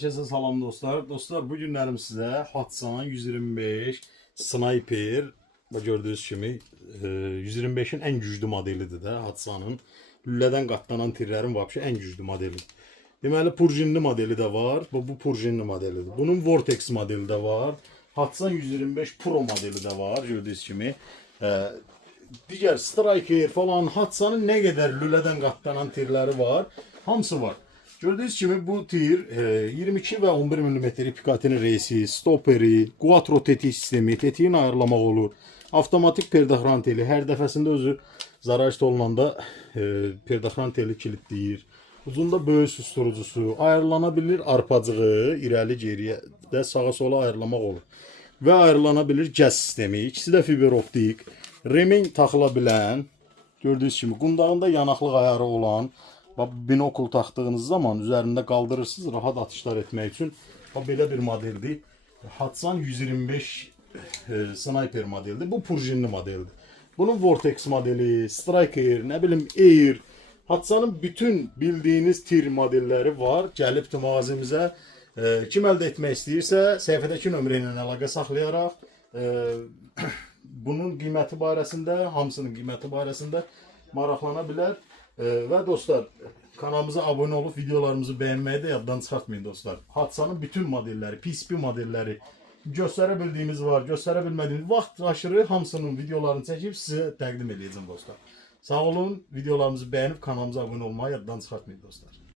Herkese salam dostlar. Dostlar bu günlərim sizə Hatsan 125 Sniper gördüyünüz kimi 125'in en güclü modelidir də Hatsanın. Lülədən qatlanan tirlərin vəbşi en güclü modelidir. Deməli Purjinli modeli də var. Bu Purjinli modelidir. Bunun Vortex modeli də var. Hatsan 125 Pro modeli də var gördüyünüz kimi. Digər Striker falan Hatsanın nə qədər lülədən qatlanan tirləri var. Hamısı var. Gördüğünüz gibi bu tir 22 ve 11 mm Picatinny reisi, stoperi, quattro tetik sistemi, tetiğin ayarlamaq olur. Avtomatik perdaxran teli, hər dəfəsində özü zararsız olunanda perdaxran teli kilitləyir. Uzunda böyük susturucusu, ayarlanabilir arpacığı, irəli geriyə də sağa sola ayarlamaq olur. Və ayarlanabilir gəz sistemi, ikisi də fiber optik, remin taxıla bilən, gördüğünüz kimi qundağında yanaqlıq ayarı olan, binokul taktığınız zaman üzerinde kaldırırsınız rahat atışlar etmek için. Böyle bir modeldir. Hatsan 125 Sniper modeldir. Bu Purjinli modeldir. Bunun Vortex modeli, Striker, ne bileyim Air. Hatsanın bütün bildiğiniz tir modelleri var. Gəlib mağazamıza. Kim əldə etmək istəyirsə, səhifədəki nömrə ilə əlaqə saxlayaraq bunun qiyməti barəsində, hamısının qiyməti barəsində maraqlana bilər. Ve dostlar kanalımıza abone olup videolarımızı beğenmeyi de yaddan çıkartmayın dostlar. Hatsanın bütün modelleri, PSP modelleri göstərebildiğimiz var, göstərebilmediğimiz vaxt aşırı hamısının videolarını çekip size təqdim edeceğim dostlar. Sağ olun, videolarımızı beğenip kanalımıza abone olmayı yaddan çıkartmayın dostlar.